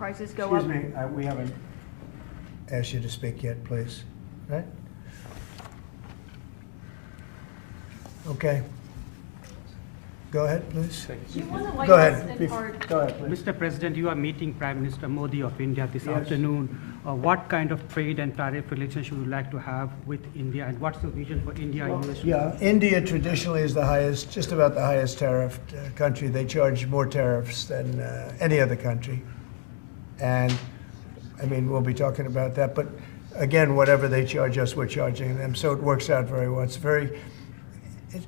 prices go up? Excuse me, we haven't asked you to speak yet, please. Right? Okay. Go ahead, please. You won the White Go House ahead. in part. Go ahead, please. Mr. President, you are meeting Prime Minister Modi of India this Yes. afternoon. What kind of trade and tariff relationship would you like to have with India, and what's the vision for India-US? Yeah, India traditionally is the highest, just about the highest tariffed country. They charge more tariffs than any other country. And, I mean, we'll be talking about that. But again, whatever they charge us, we're charging them. So it works out very well.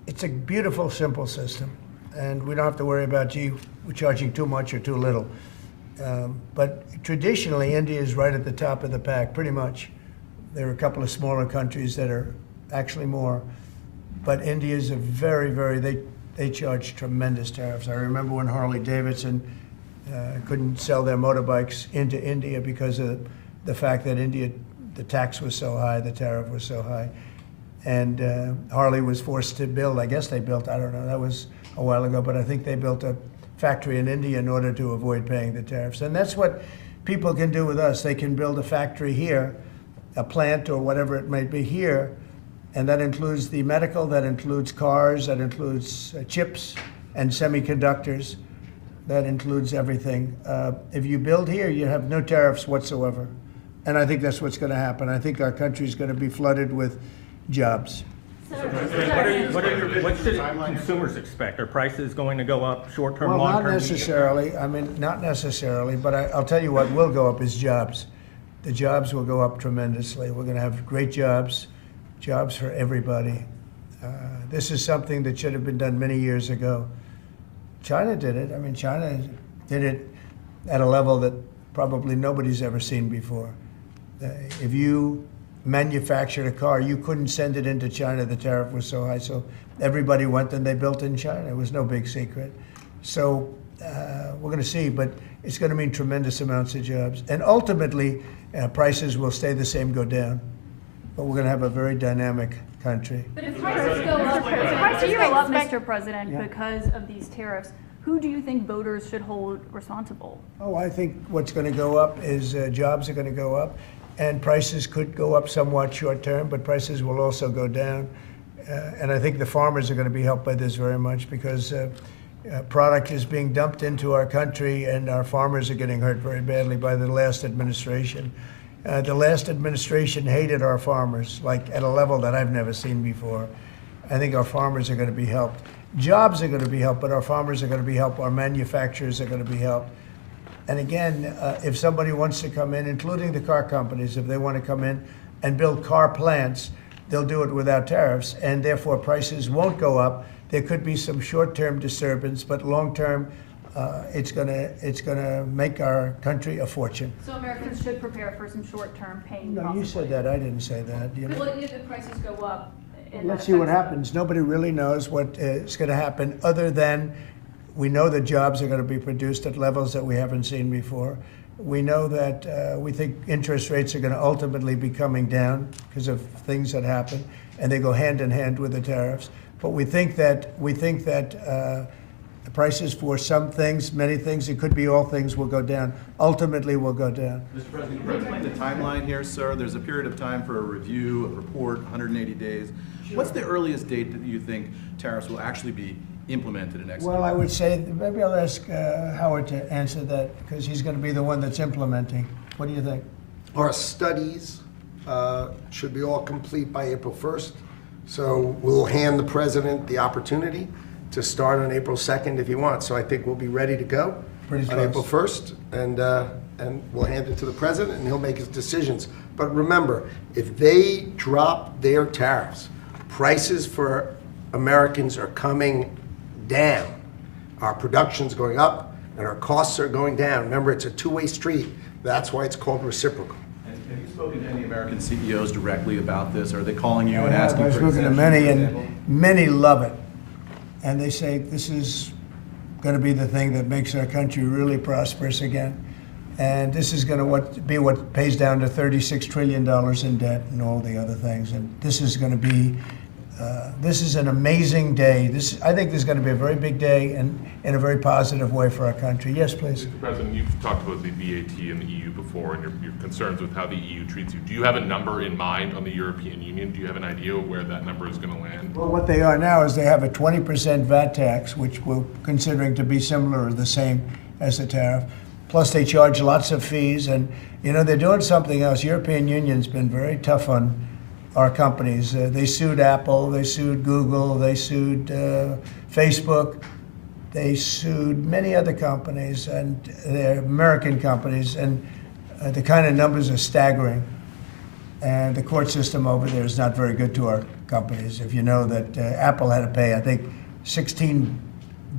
It's a beautiful, simple system. And we don't have to worry about, gee, we're charging too much or too little. But traditionally, India is right at the top of the pack, pretty much. There are a couple of smaller countries that are actually more. But India is a they charge tremendous tariffs. I remember when Harley Davidson couldn't sell their motorbikes into India because of the fact that India, the tax was so high, the tariff was so high. And Harley was forced to build, I guess they built, I don't know, that was a while ago, but I think they built a factory in India in order to avoid paying the tariffs. And that's what people can do with us. They can build a factory here, a plant or whatever it might be here, and that includes the medical, that includes cars, that includes chips and semiconductors, that includes everything. If you build here, you have no tariffs whatsoever. And I think that's what's going to happen. I think our country is going to be flooded with jobs. What should consumers expect? Are prices going to go up short-term, Well, long-term? not necessarily. I mean, not necessarily, but I'll tell you what will go up is jobs. The jobs will go up tremendously. We're going to have great jobs for everybody. This is something that should have been done many years ago. China did it. I mean, China did it at a level that probably nobody's ever seen before. If you manufactured a car, you couldn't send it into China. The tariff was so high. So everybody went and they built in China. It was no big secret. So we're going to see, but it's going to mean tremendous amounts of jobs. And ultimately, prices will stay the same, go down. But we're going to have a very dynamic country. But if prices go up, Mr. President, because of these tariffs, who do you think voters should hold responsible? Oh, I think what's going to go up is jobs are going to go up. And prices could go up somewhat short term, but prices will also go down. And I think the farmers are going to be helped by this very much because product is being dumped into our country and our farmers are getting hurt very badly by the last administration. The last administration hated our farmers, like at a level that I've never seen before. I think our farmers are going to be helped. Jobs are going to be helped, but our farmers are going to be helped. Our manufacturers are going to be helped. And again, if somebody wants to come in, including the car companies, if they want to come in and build car plants, they'll do it without tariffs, and therefore prices won't go up. There could be some short-term disturbance, but long-term, it's gonna make our country a fortune. So Americans should prepare for some short-term pain. No, you said that. I didn't say that. You know? Because if the prices go up, Let's see what happens. Nobody really knows what is going to happen, other than we know that jobs are going to be produced at levels that we haven't seen before. We know that we think interest rates are going to ultimately be coming down because of things that happen, and they go hand in hand with the tariffs. But we think that the prices for some things, many things, it could be all things, will go down. Ultimately, will go down. Mr. President, can you explain the timeline here, sir? There's a period of time for a review, a report, 180 days. Sure. What's the earliest date that you think tariffs will actually be implemented and executed? Well, I would say, maybe I'll ask Howard to answer that, because he's going to be the one that's implementing. What do you think? Our studies should be all complete by April 1st. So we'll hand the president the opportunity to start on April 2nd if he wants. So I think we'll be ready to go Pretty on close. April 1st, and we'll hand it to the president, and he'll make his decisions. But remember, if they drop their tariffs, prices for Americans are coming down. Our production's going up, and our costs are going down. Remember, it's a two-way street. That's why it's called reciprocal. Have you spoken to any American CEOs directly about this? Are they calling you and asking I've for spoken to exemptions, many, for example? and many love it. And they say this is going to be the thing that makes our country really prosperous again. And this is going to be what pays down to $36 trillion in debt and all the other things. And this is going to be This is an amazing day. I think this is going to be a very big day and in a very positive way for our country. Yes, please. Mr. President, you've talked about the VAT and the EU before and your concerns with how the EU treats you. Do you have a number in mind on the European Union? Do you have an idea of where that number is going to land? Well, what they are now is they have a 20% VAT tax, which we're considering to be similar or the same as the tariff. Plus, they charge lots of fees, and they're doing something else. European Union's been very tough on our companies. They sued Apple, they sued Google, they sued Facebook, they sued many other companies, and they're American companies, and the kind of numbers are staggering. And the court system over there is not very good to our companies. If you know that Apple had to pay, I think, $16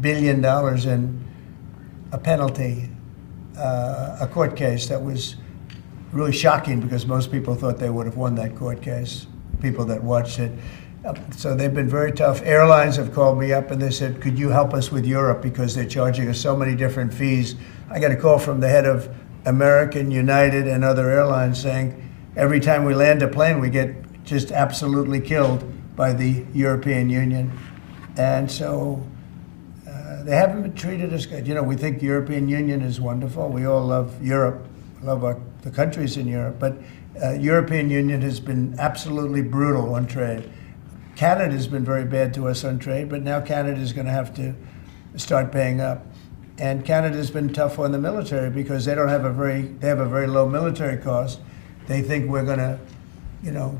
billion in a penalty, a court case that was really shocking because most people thought they would have won that court case, people that watched it. So they've been very tough. Airlines have called me up and they said, could you help us with Europe because they're charging us so many different fees. I got a call from the head of American, United, and other airlines saying, every time we land a plane, we get just absolutely killed by the European Union. And so they haven't been treated as good. We think the European Union is wonderful. We all love Europe, love the countries in Europe. But European Union has been absolutely brutal on trade. Canada has been very bad to us on trade, but now Canada is going to have to start paying up. And Canada's been tough on the military because they have a very low military cost. They think we're going to,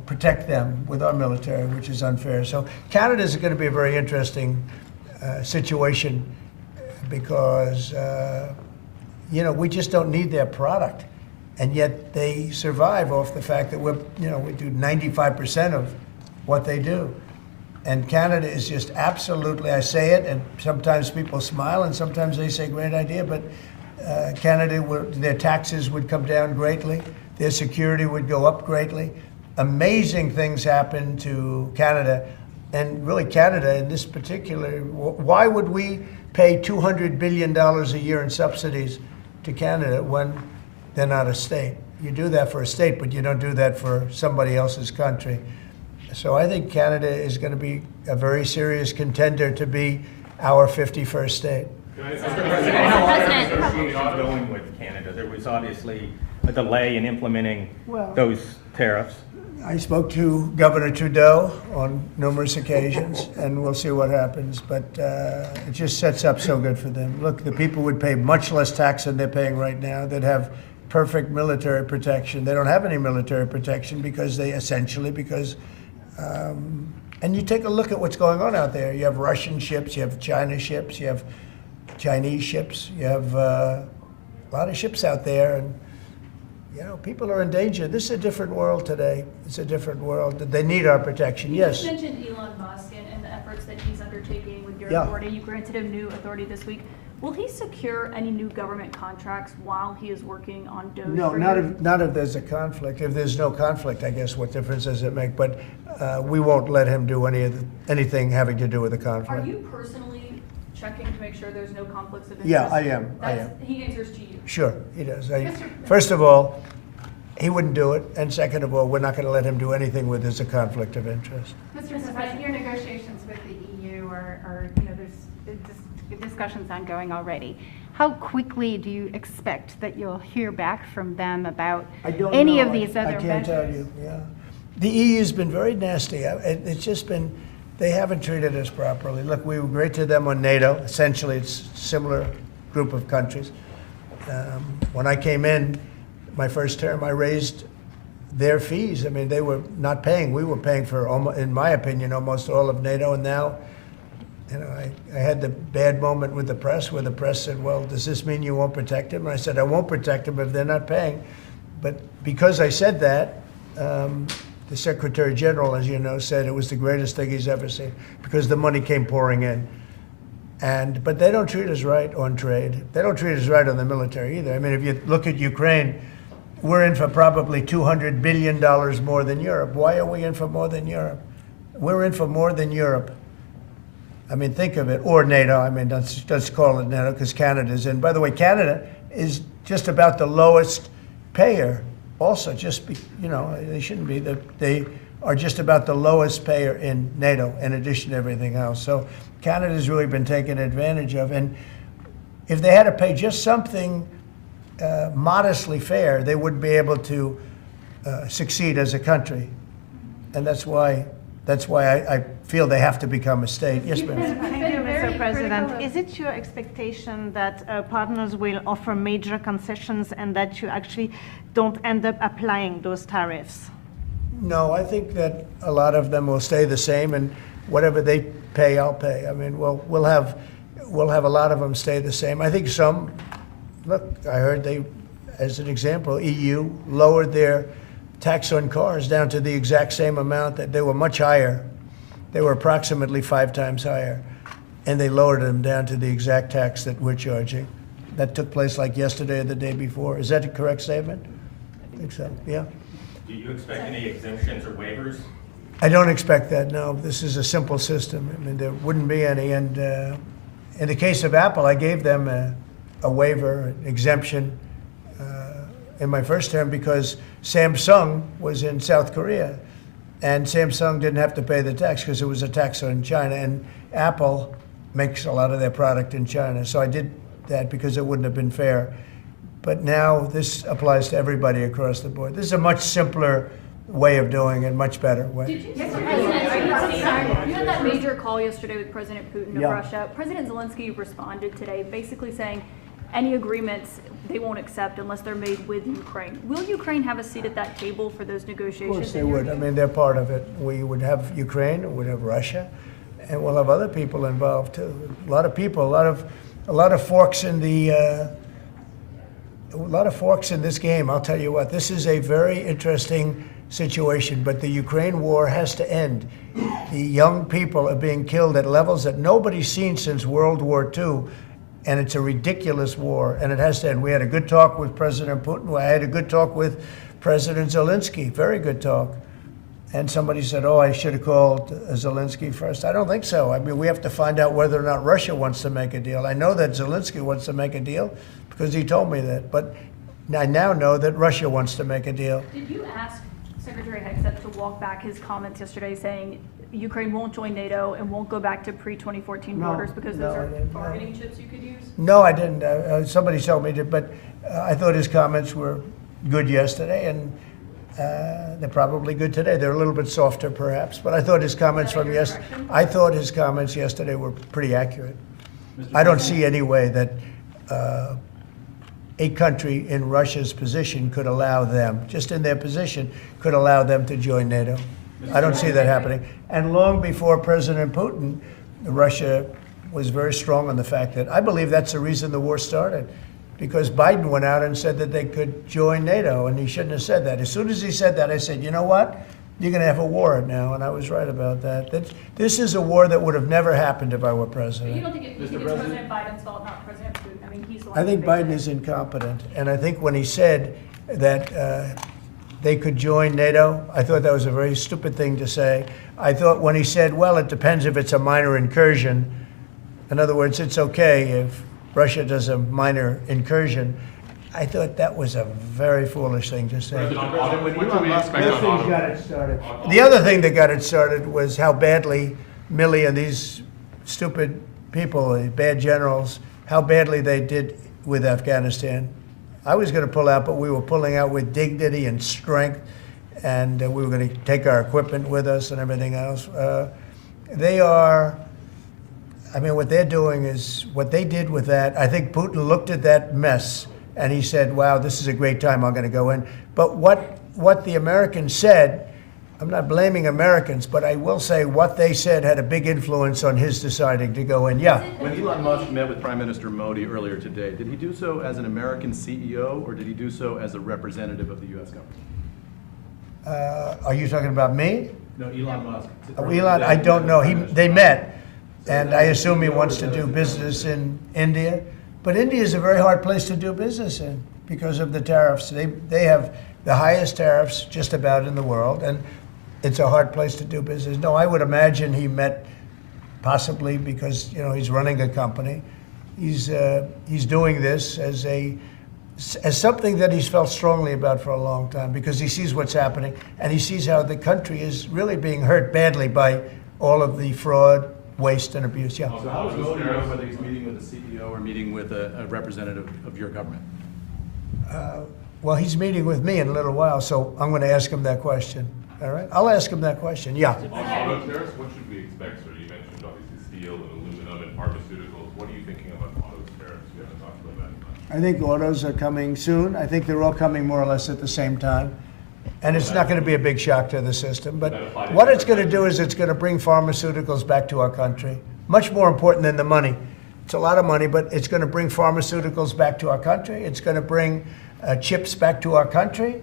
protect them with our military, which is unfair. So Canada is going to be a very interesting situation because, we just don't need their product. And yet they survive off the fact that we do 95% of what they do. And Canada is just absolutely, I say it, and sometimes people smile and sometimes they say, great idea, but Canada, their taxes would come down greatly. Their security would go up greatly. Amazing things happen to Canada. And really Canada in this particular, why would we pay $200 billion a year in subsidies to Canada when they're not a state? You do that for a state, but you don't do that for somebody else's country. So I think Canada is going to be a very serious contender to be our 51st state. Negotiations going with Canada. There was obviously a delay in implementing those tariffs. I spoke to Governor Trudeau on numerous occasions, and we'll see what happens. But it just sets up so good for them. Look, the people would pay much less tax than they're paying right now. They'd have perfect military protection. They don't have any military protection because and you take a look at what's going on out there. You have Russian ships, you have China ships, you have Chinese ships, you have a lot of ships out there, and people are in danger. This is a different world today. It's a different world. They need our protection. Yes. You just mentioned Elon Musk and the efforts that he's undertaking with your Yeah. authority. You granted him new authority this week. Will he secure any new government contracts while he is working on DOGE? No, for not you? if there's a conflict. If there's no conflict, I guess what difference does it make? But we won't let him do anything having to do with the conflict. Are you personally checking to make sure there's no conflicts of interest? Yeah, I am. He answers to you. Sure, he does. First of all, he wouldn't do it, and second of all, we're not going to let him do anything where there's a conflict of interest. Mr. President, your negotiations with the EU there's discussions ongoing already. How quickly do you expect that you'll hear back from them about any of these other measures? I can't tell you, yeah. The EU's been very nasty. It's just been, they haven't treated us properly. Look, we were great to them on NATO. Essentially, it's a similar group of countries. When I came in, my first term, I raised their fees. I mean, they were not paying. We were paying for, in my opinion, almost all of NATO. And now, I had the bad moment with the press where the press said, well, does this mean you won't protect them? And I said, I won't protect them if they're not paying. But because I said that, the Secretary General, as you know, said it was the greatest thing he's ever seen because the money came pouring in. But they don't treat us right on trade. They don't treat us right on the military either. I mean, if you look at Ukraine, we're in for probably $200 billion more than Europe. Why are we in for more than Europe? We're in for more than Europe. I mean, think of it, or NATO. I mean, let's call it NATO because Canada's in. By the way, Canada is just about the lowest payer also. They shouldn't be. They are just about the lowest payer in NATO, in addition to everything else. So Canada's really been taken advantage of. And if they had to pay just something modestly fair, they would be able to succeed as a country. And that's why I feel they have to become a state. Yes, ma'am. Thank you, very Mr. President. critical of- Is it your expectation that partners will offer major concessions and that you actually don't end up applying those tariffs? No, I think that a lot of them will stay the same, and whatever they pay, I'll pay. I mean, we'll have a lot of them stay the same. I think some, look, I heard they, as an example, EU lowered their tax on cars down to the exact same amount. That they were much higher. They were approximately 5 times higher, and they lowered them down to the exact tax that we're charging. That took place like yesterday or the day before. Is that a correct statement? I think so, yeah. Do you expect any exemptions or waivers? I don't expect that, no. This is a simple system. I mean, there wouldn't be any. And in the case of Apple, I gave them a waiver, an exemption in my first term because Samsung was in South Korea. And Samsung didn't have to pay the tax because it was a tax on China. And Apple makes a lot of their product in China. So I did that because it wouldn't have been fair. But now this applies to everybody across the board. This is a much simpler way of doing it, much better way. You had that major call yesterday with President Putin of Yeah. Russia. President Zelensky responded today basically saying any agreements they won't accept unless they're made with Ukraine. Will Ukraine have a seat at that table for those Of negotiations? course they would. I mean, they're part of it. We would have Ukraine, we'd have Russia, and we'll have other people involved too. A lot of people, a lot of forks in the. A lot of forks in this game. I'll tell you what, this is a very interesting situation, but the Ukraine war has to end. The young people are being killed at levels that nobody's seen since World War II, and it's a ridiculous war, and it has to end. We had a good talk with President Putin. I had a good talk with President Zelensky, very good talk. And somebody said, oh, I should have called Zelensky first. I don't think so. I mean, we have to find out whether or not Russia wants to make a deal. I know that Zelensky wants to make a deal, because he told me that. But I now know that Russia wants to make a deal. Did you ask Secretary Hegseth to walk back his comments yesterday saying Ukraine won't join NATO and won't go back to pre-2014 No, borders because no, those I are didn't, no. bargaining chips you could use? No, I didn't. Somebody told me to, but I thought his comments were good yesterday, and they're probably good today. They're a little bit softer, perhaps, but I thought his comments Is that from your yesterday. direction? I thought his comments yesterday were pretty accurate. I don't see any way that a country in Russia's position could allow them, just in their position, could allow them to join NATO. I don't see that happening. And long before President Putin, Russia was very strong on the fact that I believe that's the reason the war started, because Biden went out and said that they could join NATO, and he shouldn't have said that. As soon as he said that, I said, you know what? You're going to have a war now, and I was right about that. This is a war that would have never happened if I were But president. you don't think it's President Biden's fault, not President Putin? I mean, he's the one. I think who made Biden it. is incompetent, and I think when he said that they could join NATO, I thought that was a very stupid thing to say. I thought when he said, well, it depends if it's a minor incursion. In other words, it's okay if Russia does a minor incursion. I thought that was a very foolish thing to say. President, when Elon Musk got it started. The other thing that got it started was how badly Milley and these stupid people, the bad generals, how badly they did with Afghanistan. I was going to pull out, but we were pulling out with dignity and strength, and we were going to take our equipment with us and everything else. They are, I mean, what they're doing is, what they did with that, I think Putin looked at that mess and he said, wow, this is a great time, I'm going to go in. But what the Americans said, I'm not blaming Americans, but I will say what they said had a big influence on his deciding to go in. Yeah. When Elon Musk met with Prime Minister Modi earlier today, did he do so as an American CEO or did he do so as a representative of the U.S. government? Are you talking about me? No, Elon Musk. Elon, I don't know. They met, and I assume he wants to do business in India. But India is a very hard place to do business in because of the tariffs. They have the highest tariffs just about in the world, and it's a hard place to do business. No, I would imagine he met possibly because he's running a company. He's doing this as a as something that he's felt strongly about for a long time, because he sees what's happening, and he sees how the country is really being hurt badly by all of the fraud, waste, and abuse. Yeah. So how does Modi know whether he's meeting with the CEO or meeting with a representative of your government? Well, he's meeting with me in a little while, so I'm going to ask him that question. All right? I'll ask him that question. Yeah. On auto tariffs, what should we expect, sir? You mentioned obviously steel and aluminum and pharmaceuticals. What are you thinking about auto tariffs? We haven't talked about that much. I think autos are coming soon. I think they're all coming more or less at the same time. And it's not going to be a big shock to the system. But what it's going to do is it's going to bring pharmaceuticals back to our country. Much more important than the money. It's a lot of money, but it's going to bring pharmaceuticals back to our country. It's going to bring chips back to our country.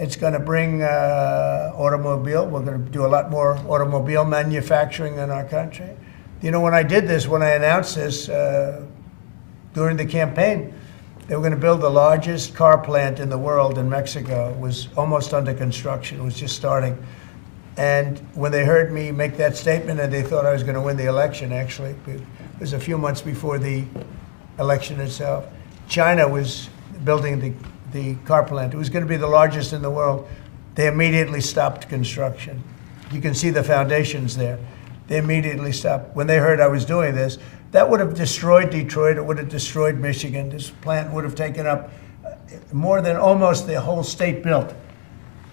It's going to bring automobile. We're going to do a lot more automobile manufacturing in our country. You know, when I did this, when I announced this during the campaign, they were going to build the largest car plant in the world in Mexico. It was almost under construction. It was just starting. And when they heard me make that statement, and they thought I was going to win the election, actually, it was a few months before the election itself, China was building the car plant. It was going to be the largest in the world. They immediately stopped construction. You can see the foundations there. They immediately stopped. When they heard I was doing this, that would have destroyed Detroit. It would have destroyed Michigan. This plant would have taken up more than almost the whole state built.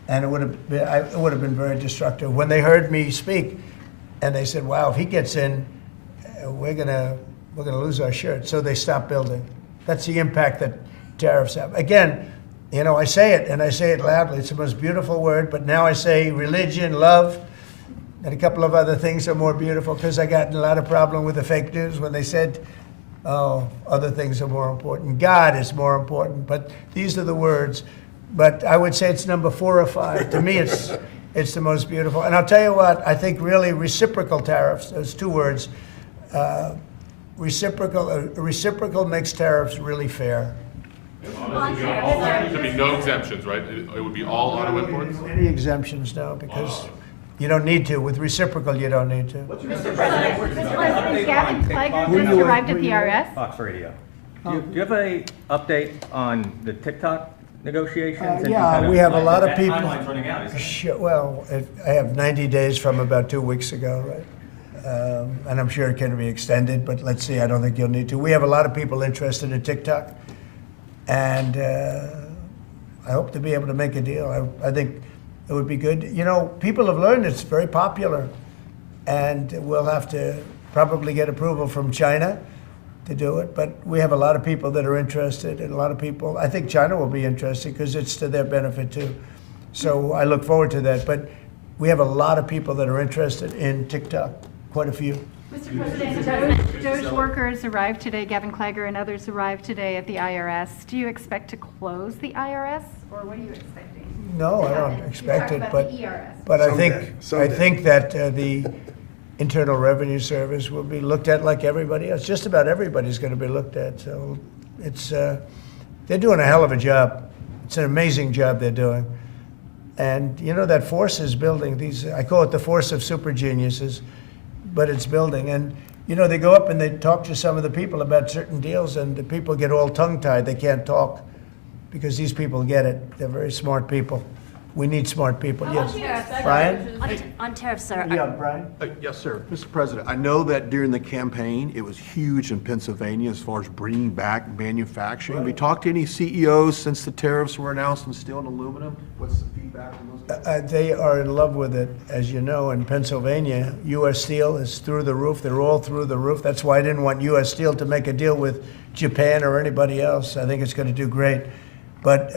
And it would have been very destructive. When they heard me speak, and they said, wow, if he gets in, we're gonna lose our shirt. So they stopped building. That's the impact that tariffs have. Again, you know, I say it, and I say it loudly. It's the most beautiful word, but now I say religion, love, and a couple of other things are more beautiful, because I got in a lot of problem with the fake news when they said, oh, other things are more important. God is more important, but these are the words. But I would say it's number 4 or 5. To me, it's the most beautiful. And I'll tell you what, I think really reciprocal tariffs, those 2 words, reciprocal makes tariffs really fair. There'd be no exemptions, right? It would be all auto imports? Any exemptions, no, because you don't need to. With reciprocal, you don't need to. Mr. President, Gavin Clegg just arrived at the IRS. Fox Radio. Do you have a update on the TikTok negotiations? Yeah, we have a lot of people. Timeline's running out, isn't it? Sure, well, I have 90 days from about 2 weeks ago, right? And I'm sure it can be extended, but let's see, I don't think you'll need to. We have a lot of people interested in TikTok, and I hope to be able to make a deal. I think it would be good. You know, people have learned it's very popular, and we'll have to probably get approval from China to do it, but we have a lot of people that are interested, and a lot of people, I think China will be interested because it's to their benefit too. So I look forward to that, but we have a lot of people that are interested in TikTok, quite a few. Mr. President, DOGE workers arrived today, Gavin Clegg and others arrived today at the IRS. Do you expect to close the IRS, or what are you expecting? No, I don't expect it, but Someday. I think that the Internal Revenue Service will be looked at like everybody else. Just about everybody's going to be looked at. So it's they're doing a hell of a job. It's an amazing job they're doing. And you know, that force is building. I call it the force of super geniuses, but it's building. And you know, they go up and they talk to some of the people about certain deals, and the people get all tongue-tied. They can't talk because these people get it. They're very smart people. We need smart people. Yes, Brian. On tariffs, sir. Yeah, Brian. Yes, sir. Mr. President, I know that during the campaign, it was huge in Pennsylvania as far as bringing back manufacturing. Have you talked to any CEOs since the tariffs were announced on steel and aluminum? What's the feedback from those? They are in love with it. As you know, in Pennsylvania, U.S. Steel is through the roof. They're all through the roof. That's why I didn't want U.S. Steel to make a deal with Japan or anybody else. I think it's going to do great. But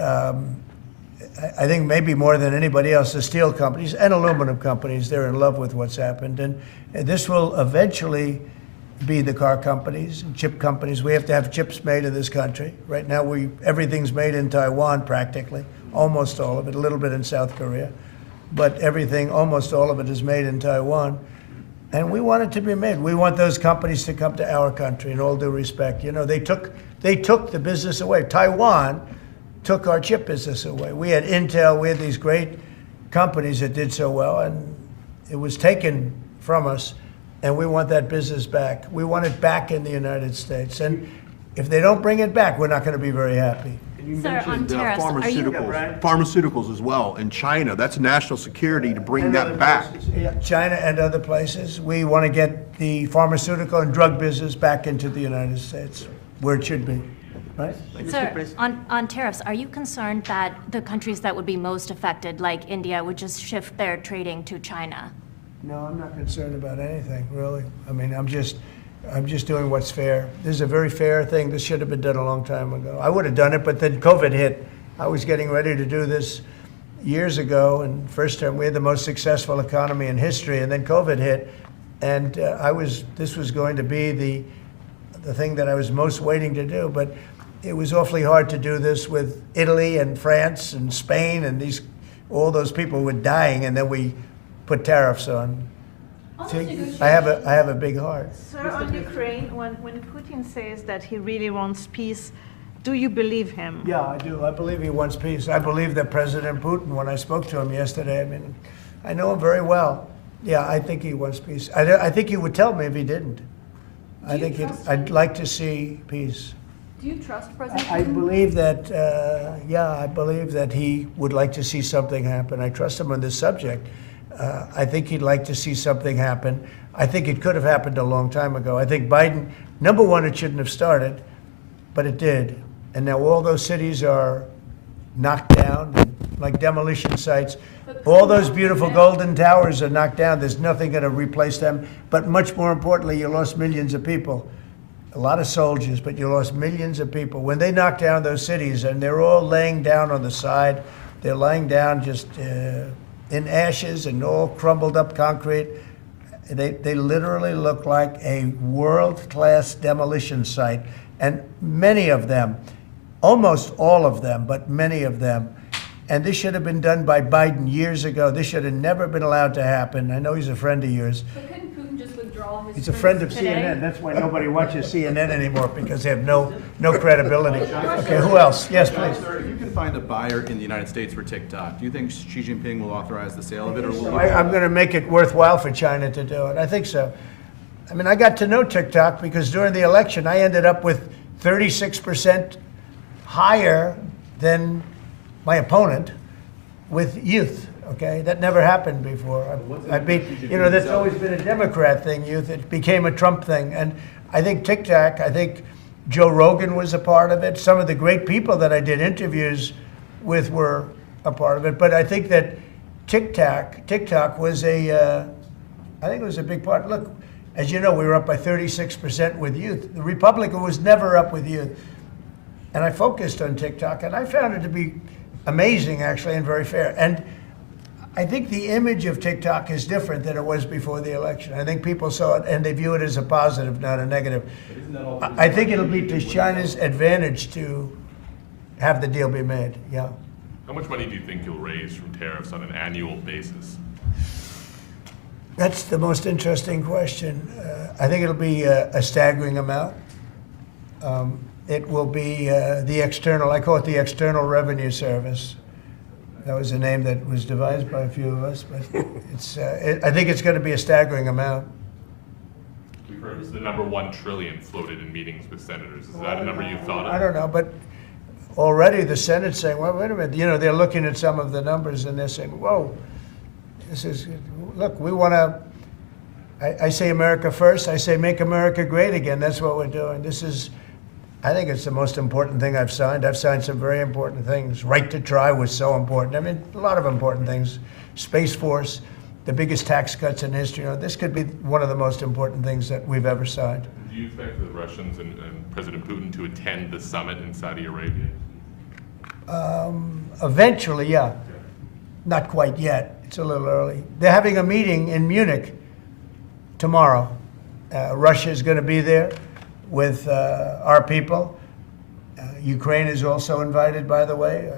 I think maybe more than anybody else, the steel companies and aluminum companies, they're in love with what's happened. And this will eventually be the car companies and chip companies. We have to have chips made in this country. Right now, everything's made in Taiwan practically, almost all of it, a little bit in South Korea. But everything, almost all of it is made in Taiwan. And we want it to be made. We want those companies to come to our country in all due respect. You know, they took the business away. Taiwan took our chip business away. We had Intel, we had these great companies that did so well, and it was taken from us, and we want that business back. We want it back in the United States. And if they don't bring it back, we're not going to be very happy. You Sir, on mentioned tariffs, are you- pharmaceuticals as well in China. That's national security to bring that back. Yeah, China and other places. We want to get the pharmaceutical and drug business back into the United States, where it should be, right? Sir, on tariffs, are you concerned that the countries that would be most affected, like India, would just shift their trading to China? No, I'm not concerned about anything, really. I mean, I'm just doing what's fair. This is a very fair thing. This should have been done a long time ago. I would have done it, but then COVID hit. I was getting ready to do this years ago, and first term we had the most successful economy in history, and then COVID hit, and this was going to be the thing that I was most waiting to do, but it was awfully hard to do this with Italy and France and Spain, and all those people were dying, and then we put tariffs on. I have a big heart. Sir, on Ukraine, when Putin says that he really wants peace, do you believe him? Yeah, I do. I believe he wants peace. I believe that President Putin, when I spoke to him yesterday, I mean, I know him very well. Yeah, I think he wants peace. I think he would tell me if he didn't. I'd like to see peace. Do you trust President Putin? I believe that, I believe that he would like to see something happen. I trust him on this subject. I think he'd like to see something happen. I think it could have happened a long time ago. I think Biden, number one, it shouldn't have started, but it did. And now all those cities are knocked down, like demolition sites. All those beautiful golden towers are knocked down. There's nothing going to replace them. But much more importantly, you lost millions of people. A lot of soldiers, but you lost millions of people. When they knocked down those cities, and they're all laying down on the side, they're laying down just in ashes and all crumbled up concrete. They literally look like a world-class demolition site. And many of them, almost all of them, but many of them, and this should have been done by Biden years ago. This should have never been allowed to happen. I know he's a friend of yours. But couldn't Putin just withdraw his He's a friend of today? CNN. That's why nobody watches CNN anymore, because they have no credibility. Okay, who else? Yes, please. Sir, if you can find a buyer in the United States for TikTok, do you think Xi Jinping will authorize the sale of it, or will I'm going to make it worthwhile for China to do it. I think so. I mean, I got to know TikTok because during the election, I ended up with 36% higher than my opponent with youth. Okay, that never happened before. That's always been a Democrat thing, youth. It became a Trump thing. And I think TikTok, I think Joe Rogan was a part of it. Some of the great people that I did interviews with were a part of it. But I think that TikTok was I think it was a big part. Look, as you know, we were up by 36% with youth. The Republican was never up with youth. And I focused on TikTok, and I found it to be amazing, actually, and very fair. And I think the image of TikTok is different than it was before the election. I think people saw it, and they view it as a positive, not a negative. I think it'll be to China's advantage to have the deal be made, yeah. How much money do you think you'll raise from tariffs on an annual basis? That's the most interesting question. I think it'll be a staggering amount. It will be I call it the External Revenue Service. That was a name that was devised by a few of us, but I think it's going to be a staggering amount. We've heard the number 1 trillion floated in meetings with senators. Is that a number you've thought of? I don't know, but already the Senate's saying, well, wait a minute, they're looking at some of the numbers and they're saying, whoa, look, we want to, I say America first, I say make America great again. That's what we're doing. I think it's the most important thing I've signed. I've signed some very important things. Right to try was so important. I mean, a lot of important things. Space Force, the biggest tax cuts in history. This could be one of the most important things that we've ever signed. Do you expect the Russians and President Putin to attend the summit in Saudi Arabia? Eventually, yeah. Not quite yet. It's a little early. They're having a meeting in Munich tomorrow. Russia is going to be there with our people. Ukraine is also invited, by the way.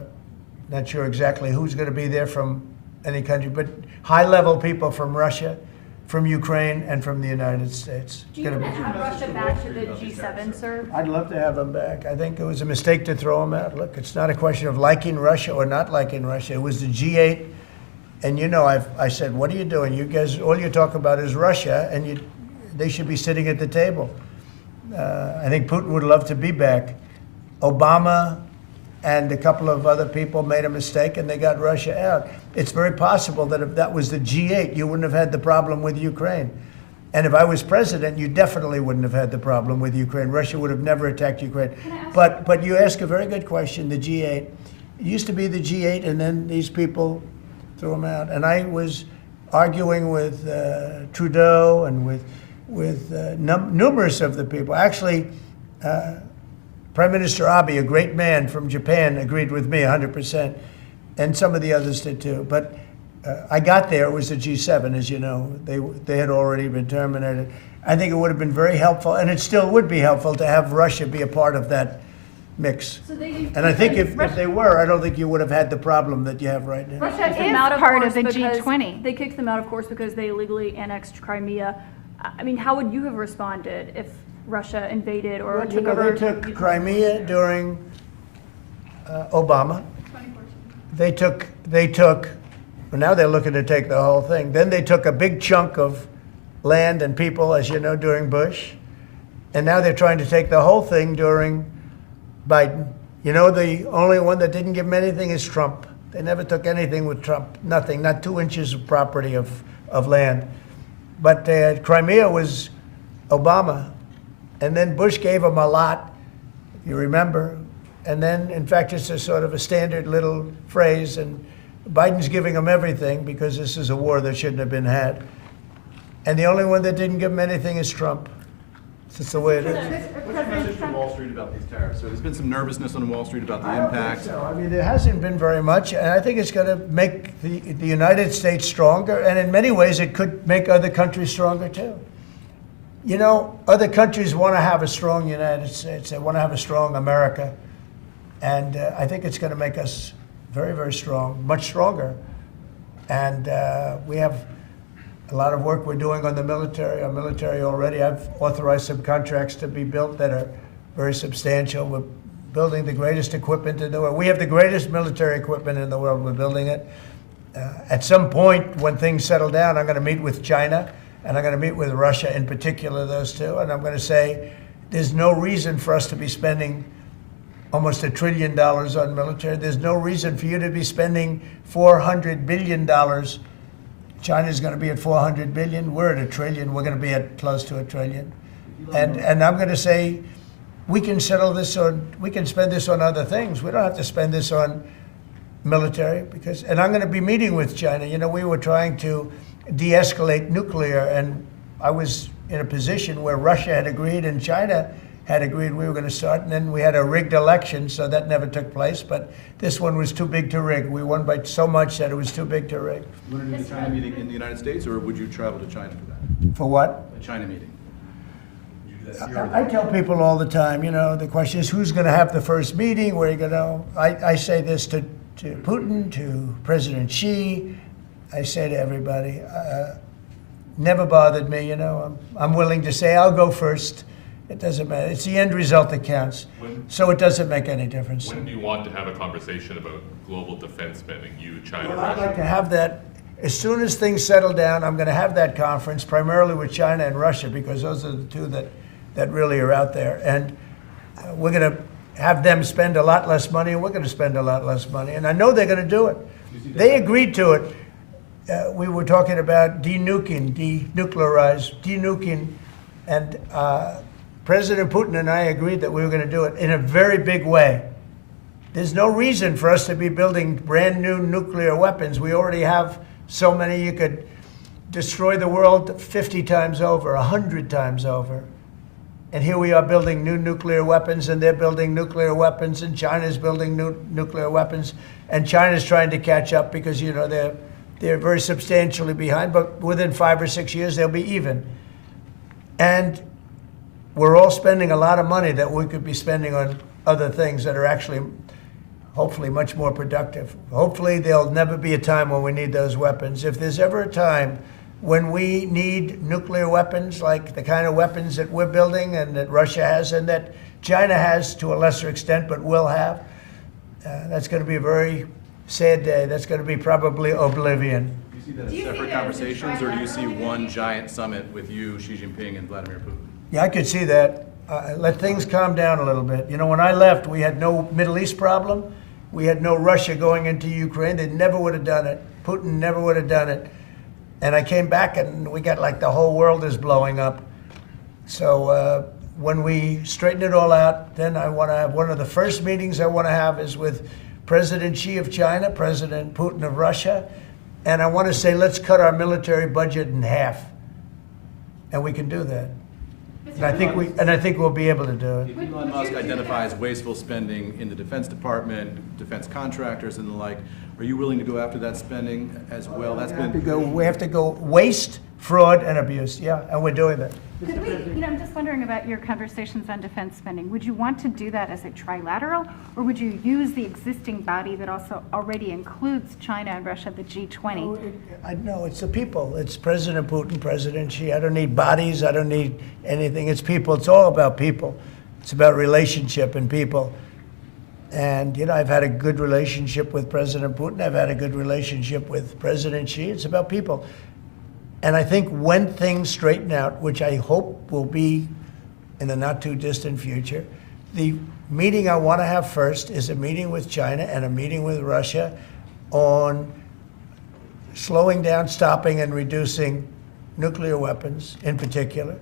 Not sure exactly who's going to be there from any country, but high-level people from Russia, from Ukraine, and from the United States. Do you want to add Russia back to the G7, sir? I'd love to have them back. I think it was a mistake to throw them out. Look, it's not a question of liking Russia or not liking Russia. It was the G8, and I said, what are you doing? You guys, all you talk about is Russia, and they should be sitting at the table. I think Putin would love to be back. Obama and a couple of other people made a mistake and they got Russia out. It's very possible that if that was the G8, you wouldn't have had the problem with Ukraine. And if I was president, you definitely wouldn't have had the problem with Ukraine. Russia would have never attacked Ukraine. But you ask a very good question, the G8. It used to be the G8, and then these people threw them out. And I was arguing with Trudeau and with numerous of the people. Actually, Prime Minister Abe, a great man from Japan, agreed with me 100%, and some of the others did too. But I got there, it was the G7, as you know. They had already been terminated. I think it would have been very helpful, and it still would be helpful to have Russia be a part of that mix. And I think if they were, I don't think you would have had the problem that you have right now. Russia Kicked them is out, of part course, of the because G20. They kicked them out, of course, because they illegally annexed Crimea. I mean, how would you have responded if Russia invaded or Well, took over? they took Crimea during Obama. They took, well, now they're looking to take the whole thing. Then they took a big chunk of land and people, as you know, during Bush. And now they're trying to take the whole thing during Biden. You know, the only one that didn't give them anything is Trump. They never took anything with Trump, nothing, not 2 inches of property of land. But Crimea was Obama. And then Bush gave them a lot, if you remember. And then, in fact, it's a sort of a standard little phrase. And Biden's giving them everything because this is a war that shouldn't have been had. And the only one that didn't give them anything is Trump. It's just the way it is. What's the message from Wall Street about these tariffs? So there's been some nervousness on Wall Street about the impact. So, I mean, there hasn't been very much, and I think it's going to make the United States stronger, and in many ways it could make other countries stronger too. You know, other countries want to have a strong United States. They want to have a strong America, and I think it's going to make us very, very strong, much stronger. And we have a lot of work we're doing on the military. Our military already, I've authorized some contracts to be built that are very substantial. We're building the greatest equipment in the world. We have the greatest military equipment in the world. We're building it. At some point, when things settle down, I'm going to meet with China, and I'm going to meet with Russia in particular, those two, and I'm going to say, there's no reason for us to be spending almost $1 trillion on military. There's no reason for you to be spending $400 billion. China's going to be at 400 billion. We're at $1 trillion. We're going to be at close to $1 trillion. And I'm going to say, we can settle this on, we can spend this on other things. We don't have to spend this on military because, and I'm going to be meeting with China. You know, we were trying to de-escalate nuclear, and I was in a position where Russia had agreed and China had agreed we were going to start, and then we had a rigged election, so that never took place. But this one was too big to rig. We won by so much that it was too big to rig. You want to do the China meeting in the United States, or would you travel to China for that? For what? A China meeting. Would you do that here or I there? tell people all the time, you know, the question is who's going to have the first meeting, where are you going to, I say this to Putin, to President Xi, I say to everybody, never bothered me, you know, I'm willing to say I'll go first. It doesn't matter. It's the end result that counts. So it doesn't make any difference. When do you want to have a conversation about global defense spending, you, China, Well, Russia? I'd like to have that, as soon as things settle down, I'm going to have that conference, primarily with China and Russia, because those are the two that really are out there. And we're going to have them spend a lot less money, and we're going to spend a lot less money. And I know they're going to do it. They agreed to it. We were talking about denuclearizing, and President Putin and I agreed that we were going to do it in a very big way. There's no reason for us to be building brand new nuclear weapons. We already have so many. You could destroy the world 50 times over, 100 times over. And here we are building new nuclear weapons, and they're building nuclear weapons, and China's building new nuclear weapons, and China's trying to catch up because, you know, they're very substantially behind, but within 5 or 6 years, they'll be even. And we're all spending a lot of money that we could be spending on other things that are actually, hopefully, much more productive. Hopefully, there'll never be a time when we need those weapons. If there's ever a time when we need nuclear weapons, like the kind of weapons that we're building and that Russia has and that China has to a lesser extent, but will have, that's going to be a very sad day. That's going to be probably oblivion. Do you see that as separate conversations, or do you see one giant summit with you, Xi Jinping, and Vladimir Putin? Yeah, I could see that. let things calm down a little bit. You know, when I left, we had no Middle East problem. We had no Russia going into Ukraine. They never would have done it. Putin never would have done it. And I came back and we got like the whole world is blowing up. So when we straighten it all out, then I want to have one of the first meetings I want to have is with President Xi of China, President Putin of Russia, and I want to say, let's cut our military budget in half. And we can do that. And I think we'll be able to do it. If Elon Musk identifies wasteful spending in the Defense Department, defense contractors and the like, are you willing to go after that spending as well? That's We have to go waste, fraud, and abuse. Yeah, and we're doing that. Could we, I'm just wondering about your conversations on defense spending. Would you want to do that as a trilateral, or would you use the existing body that also already includes China and Russia, the G20? No, it's the people. It's President Putin, President Xi. I don't need bodies. I don't need anything. It's people. It's all about people. It's about relationship and people. And, you know, I've had a good relationship with President Putin. I've had a good relationship with President Xi. It's about people. And I think when things straighten out, which I hope will be in the not too distant future, the meeting I want to have first is a meeting with China and a meeting with Russia on slowing down, stopping, and reducing nuclear weapons in particular,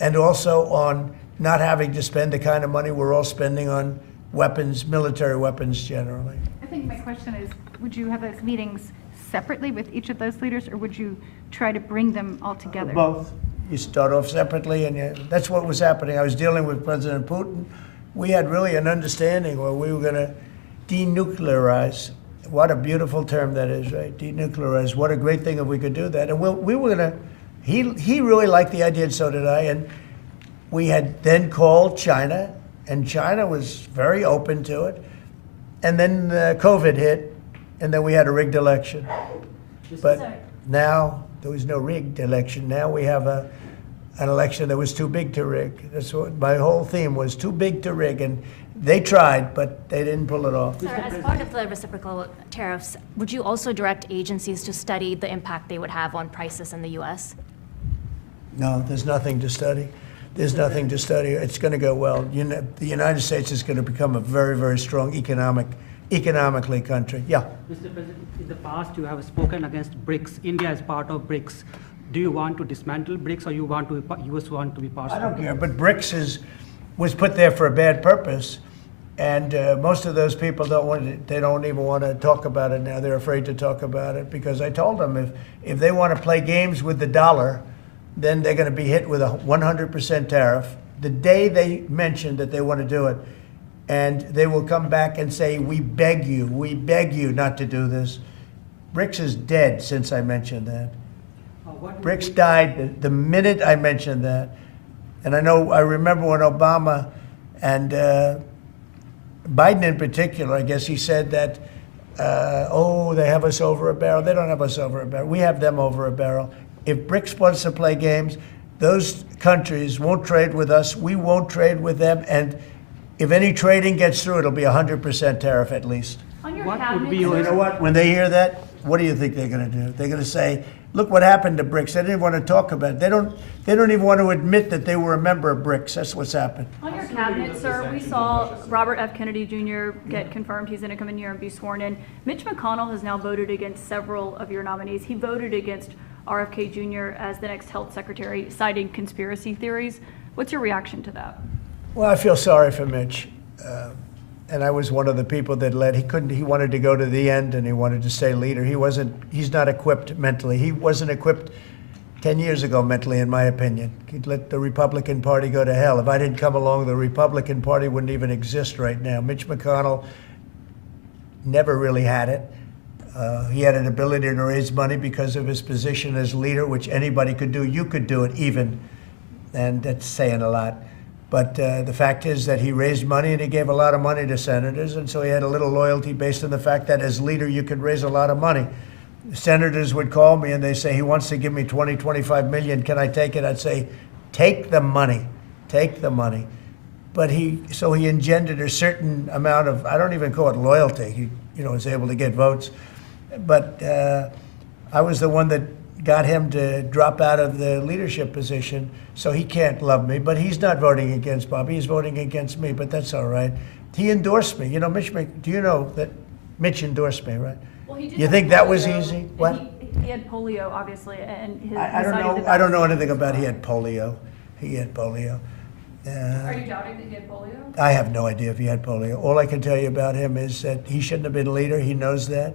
and also on not having to spend the kind of money we're all spending on weapons, military weapons generally. I think my question is, would you have those meetings separately with each of those leaders, or would you try to bring them all together? Both. You start off separately, and that's what was happening. I was dealing with President Putin. We had really an understanding where we were going to denuclearize. What a beautiful term that is, right? Denuclearize. What a great thing if we could do that. And we were going to, he really liked the idea, and so did I. And we had then called China, and China was very open to it. And then COVID hit, and then we had a rigged election. But now there was no rigged election. Now we have an election that was too big to rig. That's what my whole theme was, too big to rig. And they tried, but they didn't pull it off. Sir, as part of the reciprocal tariffs, would you also direct agencies to study the impact they would have on prices in the U.S.? No, there's nothing to study. There's nothing to study. It's going to go well. The United States is going to become a very, very strong economically country. Yeah. Mr. President, in the past you have spoken against BRICS. India is part of BRICS. Do you want to dismantle BRICS, or you want to US want to be part of it? I don't care, but BRICS was put there for a bad purpose, and most of those people they don't even want to talk about it now. They're afraid to talk about it because I told them if they want to play games with the dollar, then they're going to be hit with a 100% tariff the day they mention that they want to do it. And they will come back and say, we beg you not to do this. BRICS is dead since I mentioned that. BRICS died the minute I mentioned that. And I remember when Obama and Biden in particular, I guess he said that, they have us over a barrel. They don't have us over a barrel. We have them over a barrel. If BRICS wants to play games, those countries won't trade with us. We won't trade with them. And if any trading gets through, it'll be 100% tariff at least. On your What cabinet, would be You your- know what? When they hear that, what do you think they're going to do? They're going to say, look what happened to BRICS. They didn't want to talk about it. They don't even want to admit that they were a member of BRICS. That's what's happened. On your cabinet, sir, we saw Robert F. Kennedy Jr. get confirmed. He's going to come in here and be sworn in. Mitch McConnell has now voted against several of your nominees. He voted against RFK Jr. as the next health secretary, citing conspiracy theories. What's your reaction to that? Well, I feel sorry for Mitch. And I was one of the people that he wanted to go to the end and he wanted to stay leader. He's not equipped mentally. He wasn't equipped 10 years ago mentally, in my opinion. He'd let the Republican Party go to hell. If I didn't come along, the Republican Party wouldn't even exist right now. Mitch McConnell never really had it. He had an ability to raise money because of his position as leader, which anybody could do. You could do it even, and that's saying a lot. But the fact is that he raised money and he gave a lot of money to senators, and so he had a little loyalty based on the fact that as leader you could raise a lot of money. Senators would call me and they say, he wants to give me 20, 25 million, can I take it? I'd say, take the money, take the money. But he engendered a certain amount of, I don't even call it loyalty. He was able to get votes. But I was the one that got him to drop out of the leadership position, so he can't love me. But he's not voting against Bobby. He's voting against me, but that's all right. He endorsed me. You know, do you know that Mitch endorsed me, right? Well, he did You have think that was polio, easy? and What? He had polio, obviously, and his. I don't decided know. that I don't that know was- anything about he had polio. He had polio. Are you doubting that he had polio? I have no idea if he had polio. All I can tell you about him is that he shouldn't have been leader. He knows that.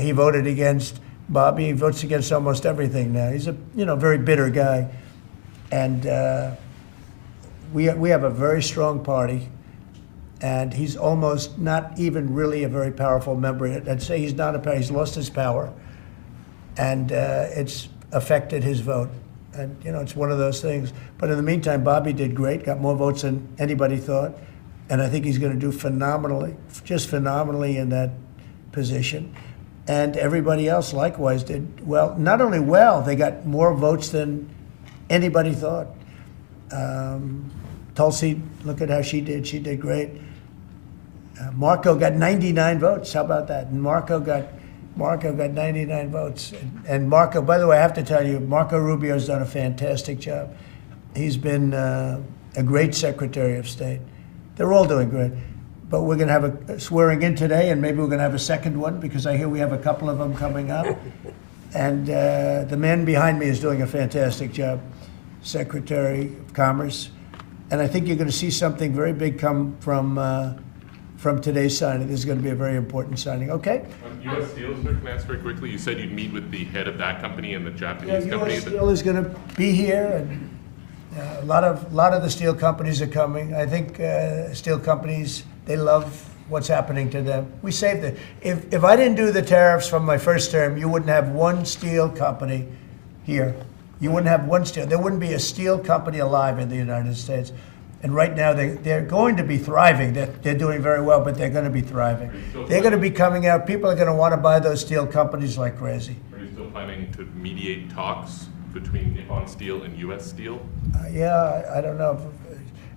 He voted against Bobby. He votes against almost everything now. He's a very bitter guy, and we have a very strong party. And he's almost not even really a very powerful member. I'd say he's not he's lost his power, and it's affected his vote. And it's one of those things. But in the meantime, Bobby did great, got more votes than anybody thought, and I think he's going to do phenomenally, just phenomenally in that position. And everybody else likewise did well. Not only well, they got more votes than anybody thought. Tulsi, look at how she did. She did great. Marco got 99 votes. How about that? And Marco got 99 votes. And Marco, by the way, I have to tell you, Marco Rubio's done a fantastic job. He's been a great Secretary of State. They're all doing great. But we're going to have a swearing in today, and maybe we're going to have a second one, because I hear we have a couple of them coming up. And the man behind me is doing a fantastic job, Secretary of Commerce. And I think you're going to see something very big come from today's signing. This is going to be a very important signing. Okay? On U.S. Steel, sir, can I ask very quickly? You said you'd meet with the head of that company and the Japanese company. U.S. Steel is going to be here, and a lot of the steel companies are coming. I think steel companies, they love what's happening to them. We saved it. If I didn't do the tariffs from my first term, you wouldn't have one steel company here. You wouldn't have one steel. There wouldn't be a steel company alive in the United States. And right now, they're going to be thriving. They're doing very well, but they're going to be thriving. They're going to be coming out. People are going to want to buy those steel companies like crazy. Are you still planning to mediate talks between Nippon Steel and U.S. Steel? Yeah, I don't know.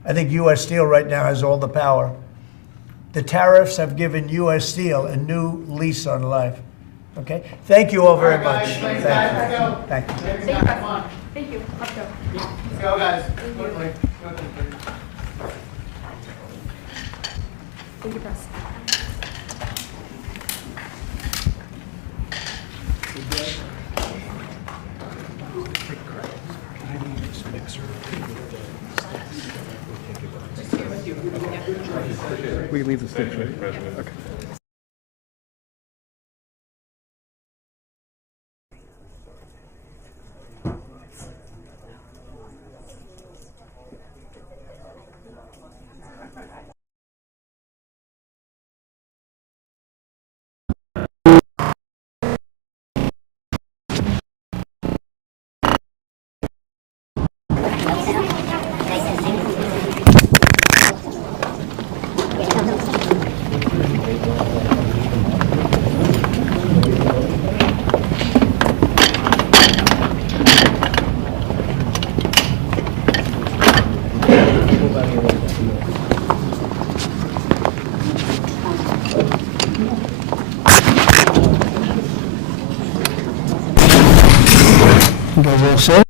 I think U.S. Steel right now has all the power. The tariffs have given U.S. Steel a new lease on life. Okay? Thank you all very much. Thank you. Thank you. Thank you. Let's go. Let's go, guys. Quickly. Thank you, press. We can leave the stage, right? Okay. You guys all set?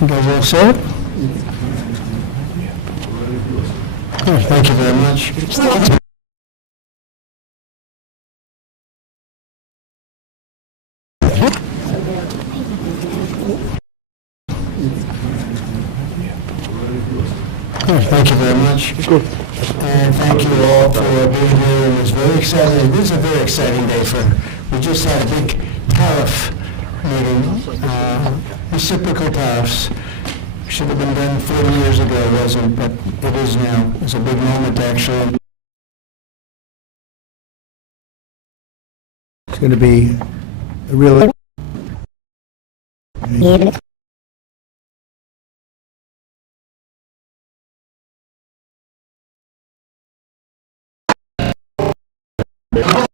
You guys all set? Good, thank you very much. Thank you very much. Good. And thank you all for being here. It was very exciting. This is a very exciting day we just had a big tariff meeting, reciprocal tariffs. Should have been done 40 years ago, it wasn't, but it is now. It's a big moment, actually. It's going to be a real... To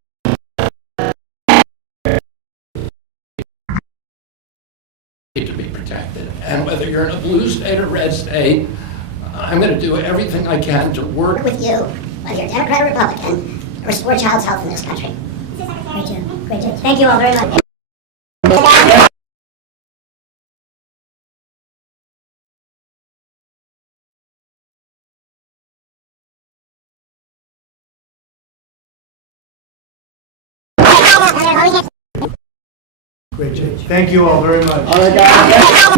be protected. And whether you're in a blue state or red state, I'm going to do everything I can to work with you, whether you're Democrat or Republican, to restore child's health in this country. Great job. Great job. Thank you all very much. Great job. Thank you all very much. All right, guys.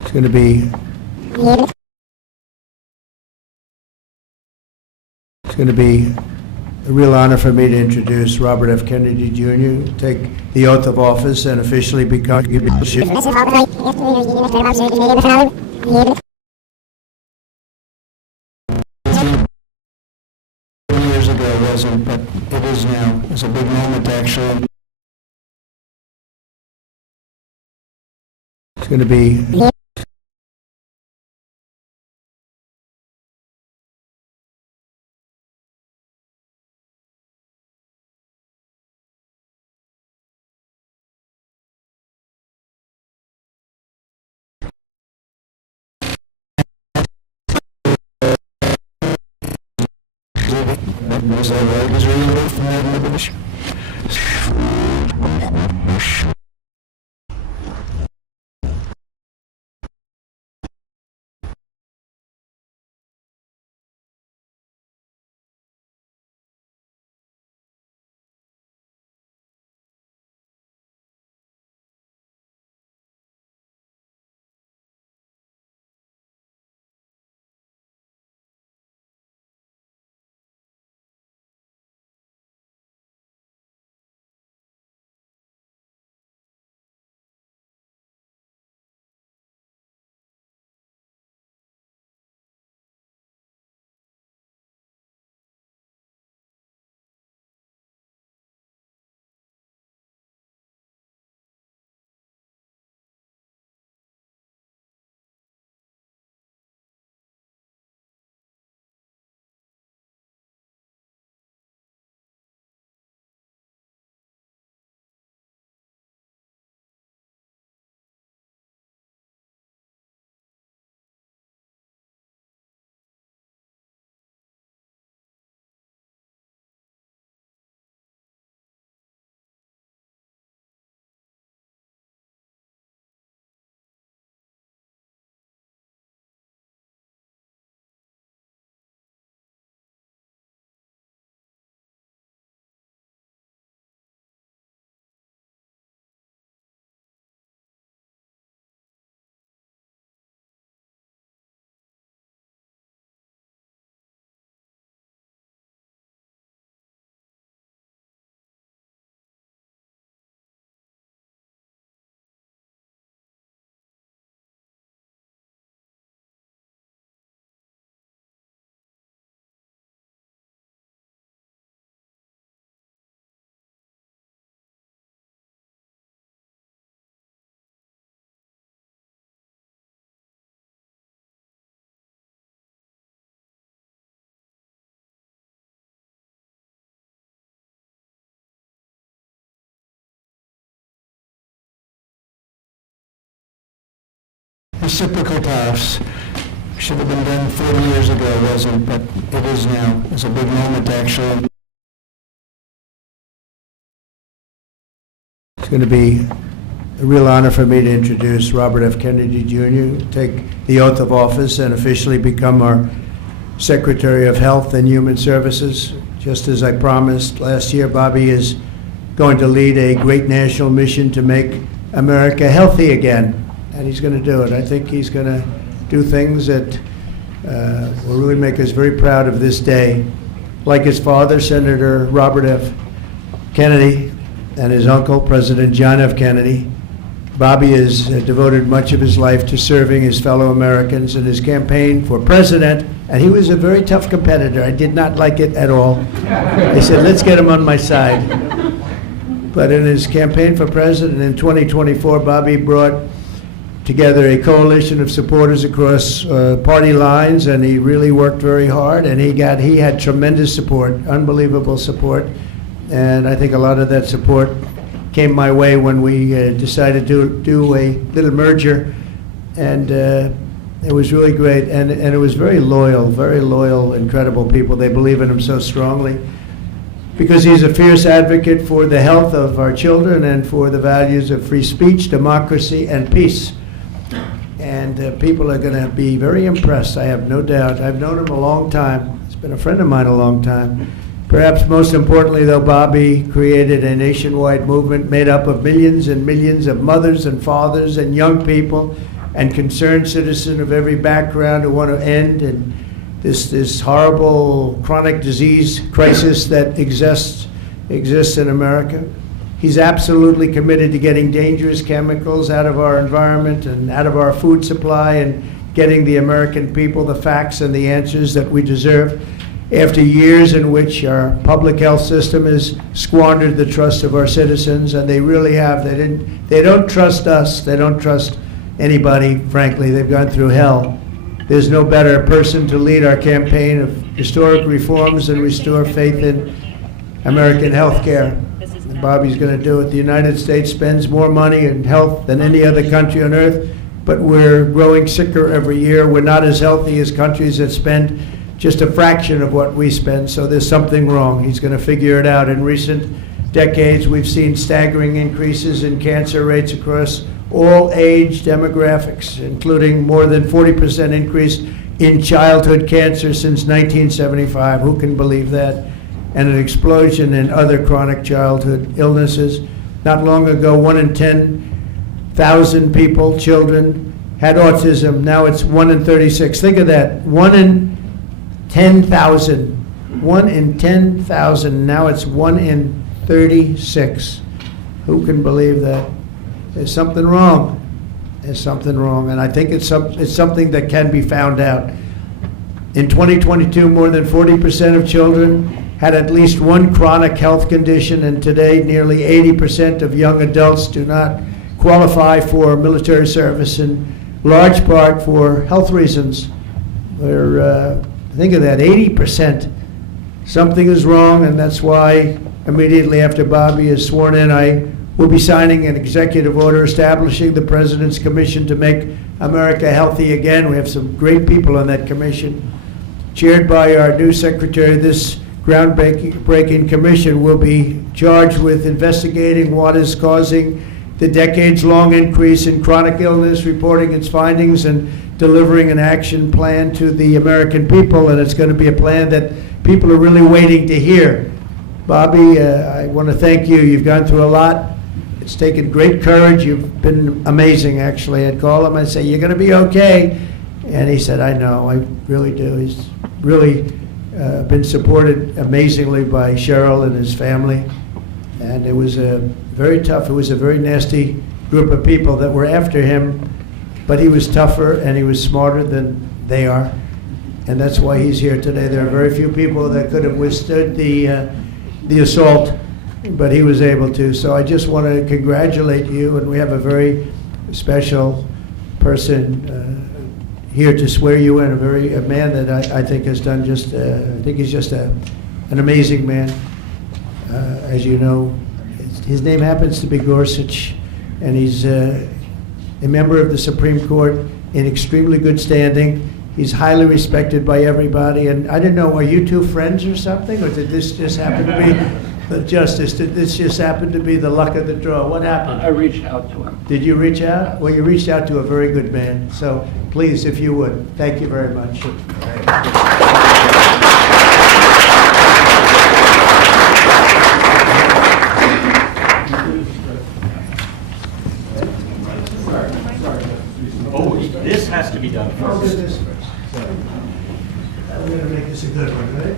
It's going to be. It's going to be a real honor for me to introduce Robert F. Kennedy Jr., take the oath of office and officially become. 4 years ago it wasn't, but it is now. It's a big moment, actually. It's going to be. Was that right? Was there any from that? Reciprocal tariffs should have been done 40 years ago, it wasn't, but it is now. It's a big moment, actually. It's going to be a real honor for me to introduce Robert F. Kennedy Jr., take the oath of office and officially become our Secretary of Health and Human Services. Just as I promised last year, Bobby is going to lead a great national mission to make America healthy again. And he's going to do it. I think he's going to do things that will really make us very proud of this day. Like his father, Senator Robert F. Kennedy, and his uncle, President John F. Kennedy, Bobby has devoted much of his life to serving his fellow Americans in his campaign for president, and he was a very tough competitor. I did not like it at all. I said, let's get him on my side. But in his campaign for president in 2024, Bobby brought together a coalition of supporters across party lines, and he really worked very hard, and he had tremendous support, unbelievable support, and I think a lot of that support came my way when we decided to do a little merger, and it was really great, and it was very loyal, incredible people. They believe in him so strongly because he's a fierce advocate for the health of our children and for the values of free speech, democracy, and peace. And people are going to be very impressed, I have no doubt. I've known him a long time. He's been a friend of mine a long time. Perhaps most importantly, though, Bobby created a nationwide movement made up of millions and millions of mothers and fathers and young people and concerned citizens of every background who want to end and this horrible chronic disease crisis that exists in America. He's absolutely committed to getting dangerous chemicals out of our environment and out of our food supply and getting the American people the facts and the answers that we deserve. After years in which our public health system has squandered the trust of our citizens, and they really have. They don't trust us. They don't trust anybody, frankly. They've gone through hell. There's no better person to lead our campaign of historic reforms and restore faith in American health care. And Bobby's going to do it. The United States spends more money in health than any other country on earth, but we're growing sicker every year. We're not as healthy as countries that spend just a fraction of what we spend, so there's something wrong. He's going to figure it out. In recent decades, we've seen staggering increases in cancer rates across all age demographics, including more than 40% increase in childhood cancer since 1975. Who can believe that? And an explosion in other chronic childhood illnesses. Not long ago, 1 in 10,000 people, children, had autism. Now it's 1 in 36. Think of that. 1 in 10,000. 1 in 10,000. Now it's 1 in 36. Who can believe that? There's something wrong. There's something wrong. And I think it's something that can be found out. In 2022, more than 40% of children had at least one chronic health condition, and today nearly 80% of young adults do not qualify for military service, in large part for health reasons. Think of that, 80%. Something is wrong, and that's why immediately after Bobby is sworn in, I will be signing an executive order establishing the President's Commission to make America healthy again. We have some great people on that commission. Chaired by our new secretary, this groundbreaking commission will be charged with investigating what is causing the decades-long increase in chronic illness, reporting its findings, and delivering an action plan to the American people. And it's going to be a plan that people are really waiting to hear. Bobby, I want to thank you. You've gone through a lot. It's taken great courage. You've been amazing, actually. I'd call him and say, you're going to be okay. And he said, I know, I really do. He's really been supported amazingly by Cheryl and his family. And it was very tough. It was a very nasty group of people that were after him, but he was tougher and he was smarter than they are. And that's why he's here today. There are very few people that could have withstood the assault, but he was able to. So I just want to congratulate you, and we have a very special person here to swear you in, a man that I think has done just, I think he's just an amazing man. As you know, his name happens to be Gorsuch, and he's a member of the Supreme Court in extremely good standing. He's highly respected by everybody, and I don't know, are you two friends or something, or did this just happen to be the justice? Did this just happen to be the luck of the draw? What happened? I reached out to him. Did you reach out? Well, you reached out to a very good man, so please, if you would. Thank you very much. Oh, this has to be done first. I'm going to make this a good one, right?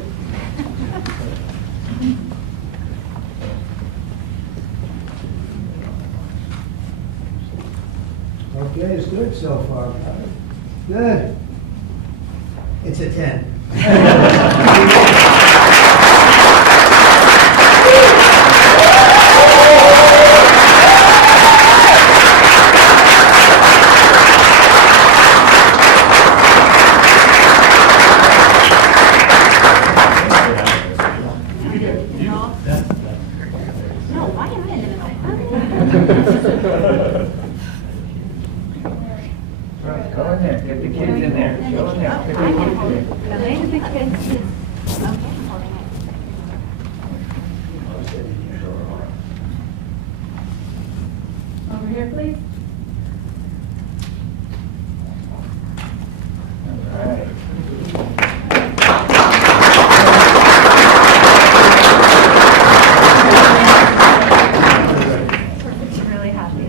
Okay, it's good so far. Good. It's a 10. Go in there, get the kids in there. Go in there. Get the kids in there. Over here, please. All right. Really happy.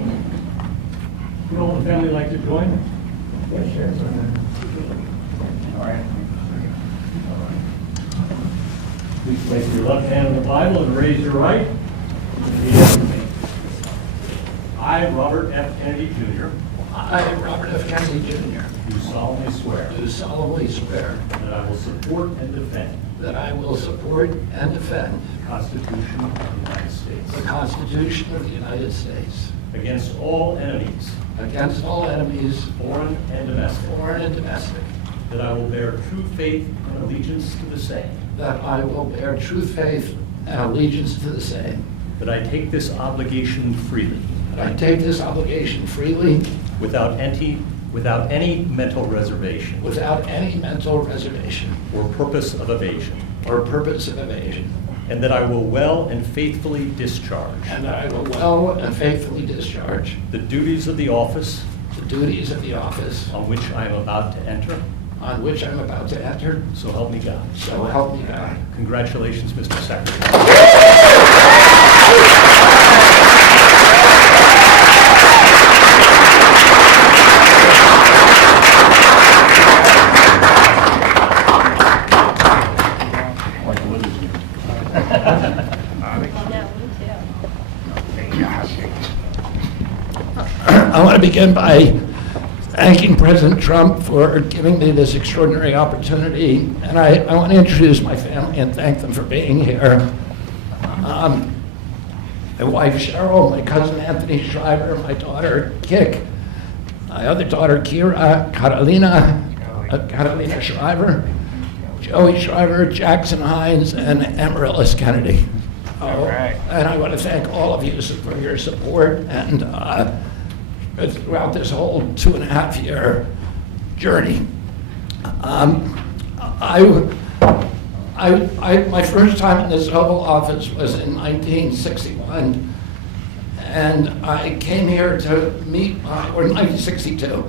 Would all the family like to join? Yeah, sure. All right. Please place your left hand on the Bible and raise your right. Repeat after me. I, Robert F. Kennedy Jr., I, Robert F. Kennedy Jr., do solemnly swear do solemnly swear that I will support and defend that I will support and defend the Constitution of the United States the Constitution of the United States against all enemies, against all enemies, foreign and domestic, foreign and domestic, that I will bear true faith and allegiance to the same, that I will bear true faith and allegiance to the same, that I take this obligation freely, that I take this obligation freely without any mental reservation without any mental reservation or purpose of evasion, or purpose of evasion, and that I will well and faithfully discharge and that I will well and faithfully discharge the duties of the office the duties of the office on which I am about to enter. on which I'm about to enter. So help me God. So help me God. Congratulations, Mr. Secretary. I want to begin by thanking President Trump for giving me this extraordinary opportunity, and I want to introduce my family and thank them for being here. My wife Cheryl, my cousin Anthony Shriver, my daughter Kik, my other daughter Kira, Carolina Shriver, Joey Shriver, Jackson Hines, and Amaryllis Kennedy. And I want to thank all of you for your support and throughout this whole 2.5-year journey. My first time in this Oval Office was in 1961, and I came here to meet, or 1962.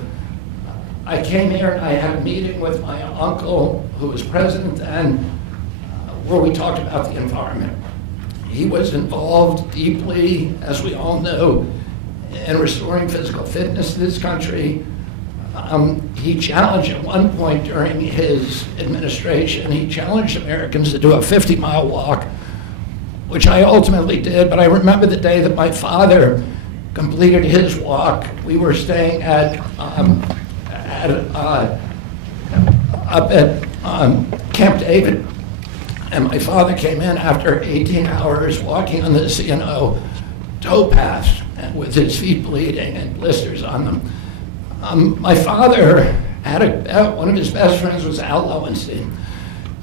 I came here and I had a meeting with my uncle, who was president then, where we talked about the environment. He was involved deeply, as we all know, in restoring physical fitness to this country. He challenged at one point during his administration, he challenged Americans to do a 50-mile walk, which I ultimately did, but I remember the day that my father completed his walk. We were staying up at Camp David, and my father came in after 18 hours walking on the CNO towpath with his feet bleeding and blisters on them. My father had one of his best friends was Al Lowenstein.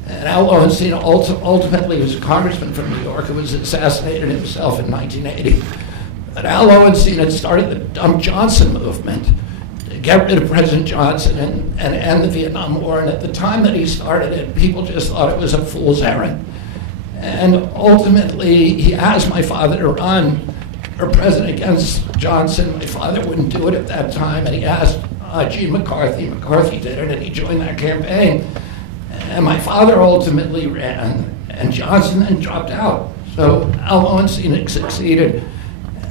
And Al Lowenstein ultimately was a congressman from New York who was assassinated himself in 1980. But Al Lowenstein had started the Dump Johnson movement to get rid of President Johnson and end the Vietnam War. And at the time that he started it, people just thought it was a fool's errand. And ultimately, he asked my father to run for president against Johnson. My father wouldn't do it at that time, and he asked Gene McCarthy. McCarthy did it, and he joined that campaign. And my father ultimately ran, and Johnson then dropped out. So Al Lowenstein succeeded.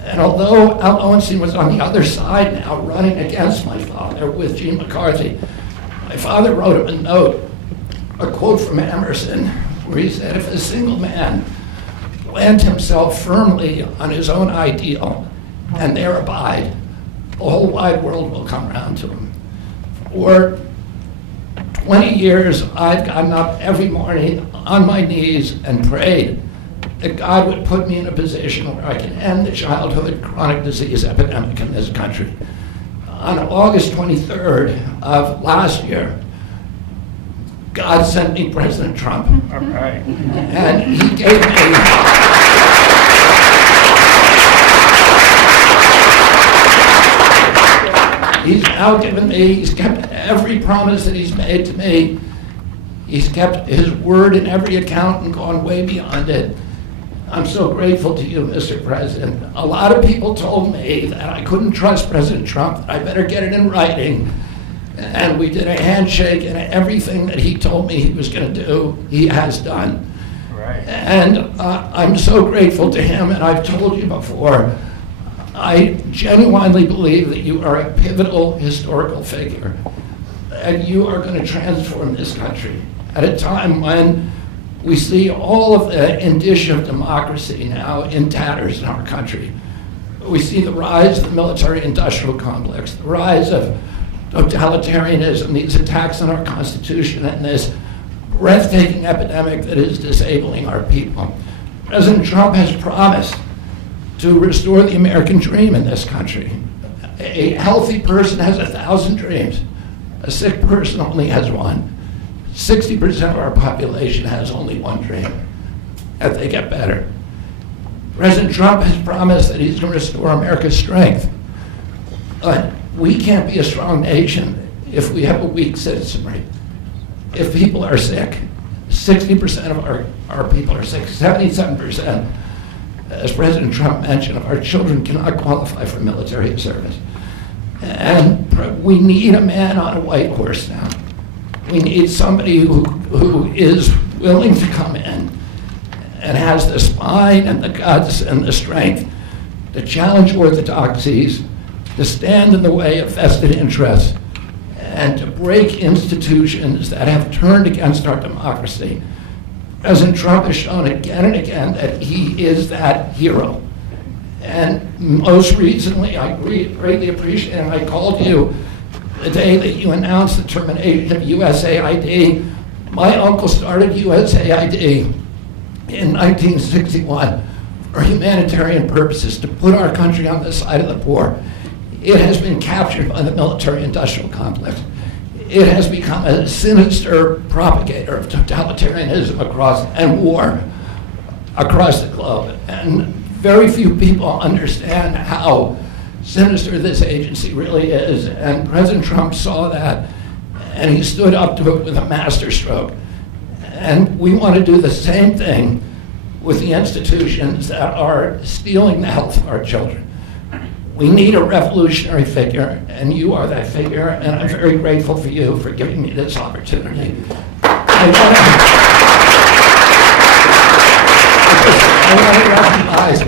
And although Al Lowenstein was on the other side now, running against my father with Gene McCarthy, my father wrote him a note, a quote from Emerson, where he said, "If a single man plant himself firmly on his own ideal, and there abide, the whole wide world will come around to him. For 20 years, I've gotten up every morning on my knees and prayed that God would put me in a position where I can end the childhood chronic disease epidemic in this country. On August 23rd of last year, God sent me President Trump. All right. And he gave me he's now given me, he's kept every promise that he's made to me. He's kept his word in every account and gone way beyond it. I'm so grateful to you, Mr. President. A lot of people told me that I couldn't trust President Trump, that I better get it in writing. And we did a handshake, and everything that he told me he was going to do, he has done. Right. And I'm so grateful to him, and I've told you before, I genuinely believe that you are a pivotal historical figure, and you are going to transform this country at a time when we see all of the indicia of democracy now in tatters in our country. We see the rise of the military-industrial complex, the rise of totalitarianism, these attacks on our Constitution, and this breathtaking epidemic that is disabling our people. President Trump has promised to restore the American dream in this country. A healthy person has 1,000 dreams. A sick person only has one. 60% of our population has only one dream, that they get better. President Trump has promised that he's going to restore America's strength. But we can't be a strong nation if we have a weak citizenry. If people are sick, 60% of our people are sick, 77%, as President Trump mentioned, of our children cannot qualify for military service. And we need a man on a white horse now. We need somebody who is willing to come in and has the spine and the guts and the strength to challenge orthodoxies, to stand in the way of vested interests, and to break institutions that have turned against our democracy. President Trump has shown again and again that he is that hero. And most recently, I greatly appreciate, and I called you the day that you announced the termination of USAID. My uncle started USAID in 1961 for humanitarian purposes, to put our country on the side of the poor. It has been captured by the military-industrial complex. It has become a sinister propagator of totalitarianism and war across the globe. And very few people understand how sinister this agency really is. And President Trump saw that, and he stood up to it with a masterstroke. And we want to do the same thing with the institutions that are stealing the health of our children. We need a revolutionary figure, and you are that figure, and I'm very grateful for you for giving me this opportunity. I want to recognize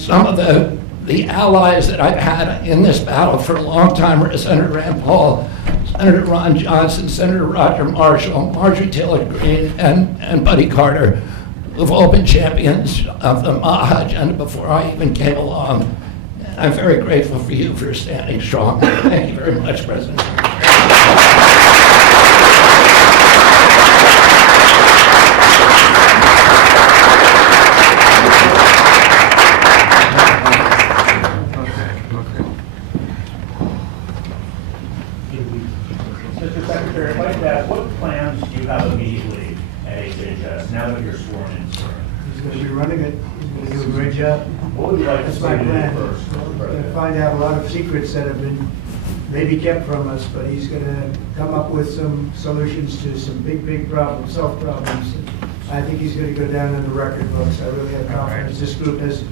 some of the allies that I've had in this battle for a long time are Senator Rand Paul, Senator Ron Johnson, Senator Roger Marshall, Marjorie Taylor Greene, and Buddy Carter, who've all been champions of the MAHA agenda before I even came along. I'm very grateful for you for standing strong. Thank you very much, President. Mr. Secretary, I'd like to ask, what plans do you have immediately at HHS now that you're sworn in, sir? He's going to be running it. He's going to do a great job. What would you like to That's see my him do plan. first? We're going to find out a lot of secrets that have been maybe kept from us, but he's going to come up with some solutions to some big problems, self problems. I think he's going to go down in the record books. I really have confidence. This group has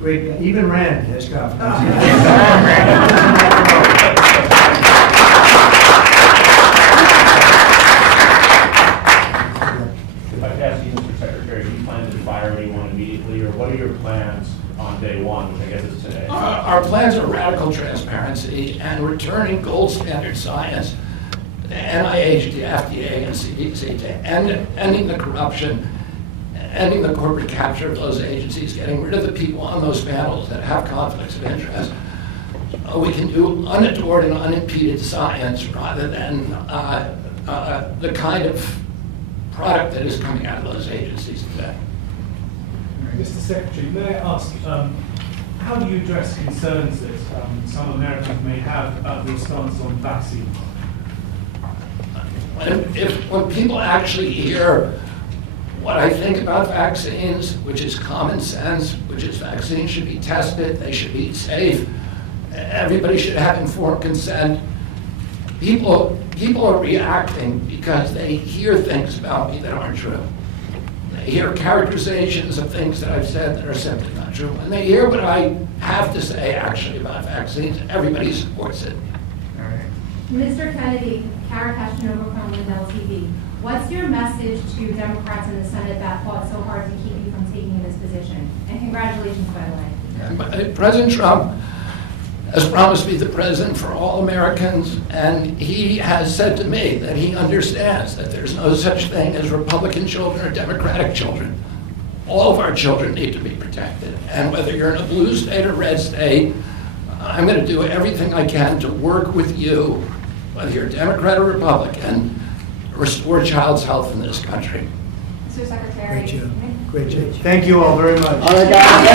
great, even Rand has confidence. If I could ask you, Mr. Secretary, do you plan to fire anyone immediately, or what are your plans on day one, which I guess is today? Our plans are radical transparency and returning gold standard science, the NIH, the FDA, and CDC, to ending the corruption, ending the corporate capture of those agencies, getting rid of the people on those panels that have conflicts of interest. we can do unadored and unimpeded science rather than the kind of product that is coming out of those agencies today. Mr. Secretary, may I ask, how do you address concerns that some Americans may have about the stance on vaccines? When people actually hear what I think about vaccines, which is common sense, which is vaccines should be tested, they should be safe, everybody should have informed consent, people are reacting because they hear things about me that aren't true. They hear characterizations of things that I've said that are simply not true. When they hear what I have to say actually about vaccines, everybody supports it. Mr. Kennedy, Kara Cashinova from Lindell TV. What's your message to Democrats in the Senate that fought so hard to keep you from taking this position? And congratulations, by the way. President Trump has promised to be the president for all Americans, and he has said to me that he understands that there's no such thing as Republican children or Democratic children. All of our children need to be protected, and whether you're in a blue state or red state, I'm going to do everything I can to work with you, whether you're Democrat or Republican, to restore child's health in this country. Mr. Secretary. Great job. Great job. Thank you all very much. All right, guys.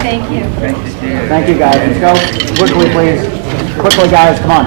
Thank you. Thank you, guys. Let's go quickly, please. Quickly, guys. Come on.